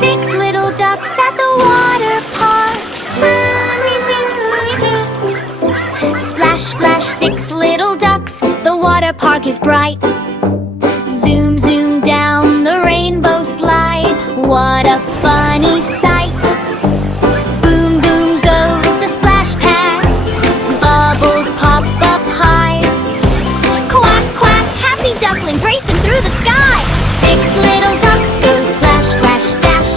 Six little ducks at the water park. Splash, splash, six little ducks. The water park is bright. Zoom, zoom down the rainbow slide. What a funny sight. Boom, boom goes the splash pad. Bubbles pop up high. Quack, quack, happy ducklings racing through the sky. Six little ducks go splash, splash, dash.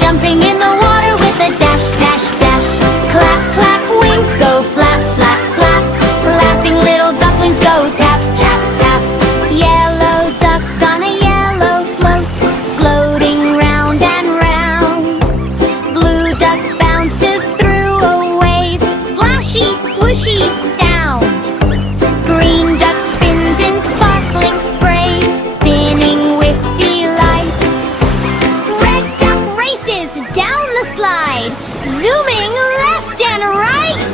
Jumping in the water with a dash, dash, dash. Clap, clap, wings go flap, flap, flap. Laughing little ducklings go tap, tap, tap. Yellow duck on a yellow float, floating round and round. Blue duck bounces through a wave, splashy, swooshy sound. Green duck spins in sparkling spray, spinning with delight. Red duck races down the slide, zooming left and right.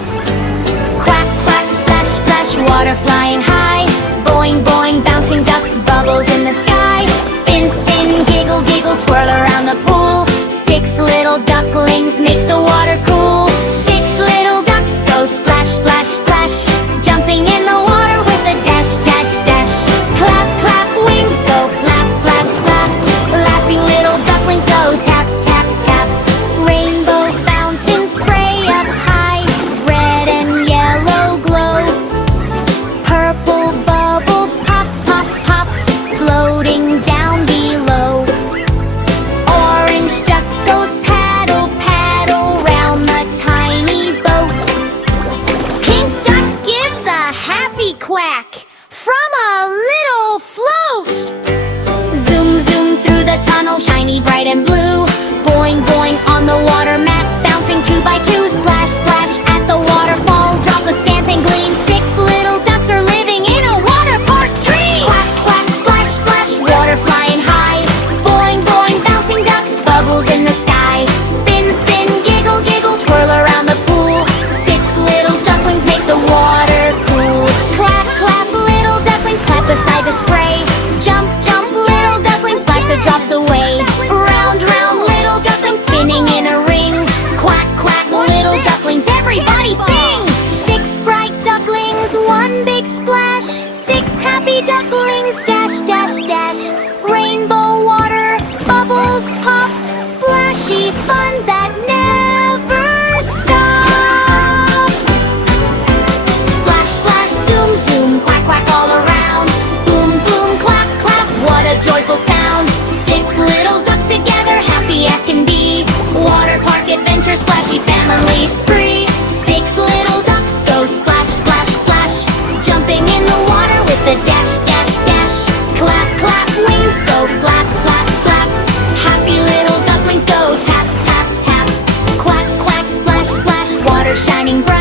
Quack, quack, splash, splash, water flying high. Boing, boing, bouncing ducks, bubbles in the sky. Spin, spin, giggle, giggle, twirl around the pool. Six little ducklings make the water cool. Six little ducks go splash, splash, splash. Jumping in the water with a dash, dash, dash. Clap, clap, wings go flap, flap, flap. Laughing little ducklings go tap, tap, tap. Rainbow fountains spray up high. Red and yellow glow. Purple bubbles pop, pop, pop. Floating down below. Orange duck goes paddle, paddle round the tiny boat. Pink duck gives a happy quack from a little float. Zoom, zoom through the tunnel, shiny, bright and blue. Boing, boing on the water mat, bouncing two by two. Splash, splash at the waterfall, droplets dance and gleam. Six little ducks are living in a water park dream. Quack, quack, splash, splash, water flying high. Boing, boing, bouncing ducks, bubbles in the sky. Spin, spin, giggle, giggle, twirl around the pool. Six little ducklings make the water cool. Clap, clap, little ducklings clap beside the spray. Jump, jump, little ducklings splash the drops away. Round, round, little ducklings spinning in a ring. Quack, quack, little ducklings, everybody sing! Six bright ducklings, one big splash. Six happy ducklings, dash, dash, dash. Rainbow water, bubbles pop. Splashy fun that never stops. Splash, splash, zoom, zoom, quack, quack all around. Boom, boom, clap, clap, what a joyful sound. Six little ducks together, happy as can be. Water park adventure, splashy family spree. Six little ducks go splash, splash, splash. Jumping in the water with a dash, dash, dash. Clap, clap, wings go flap, flap, flap. Happy little ducklings go tap, tap, tap. Quack, quack, splash, splash, water shining bright.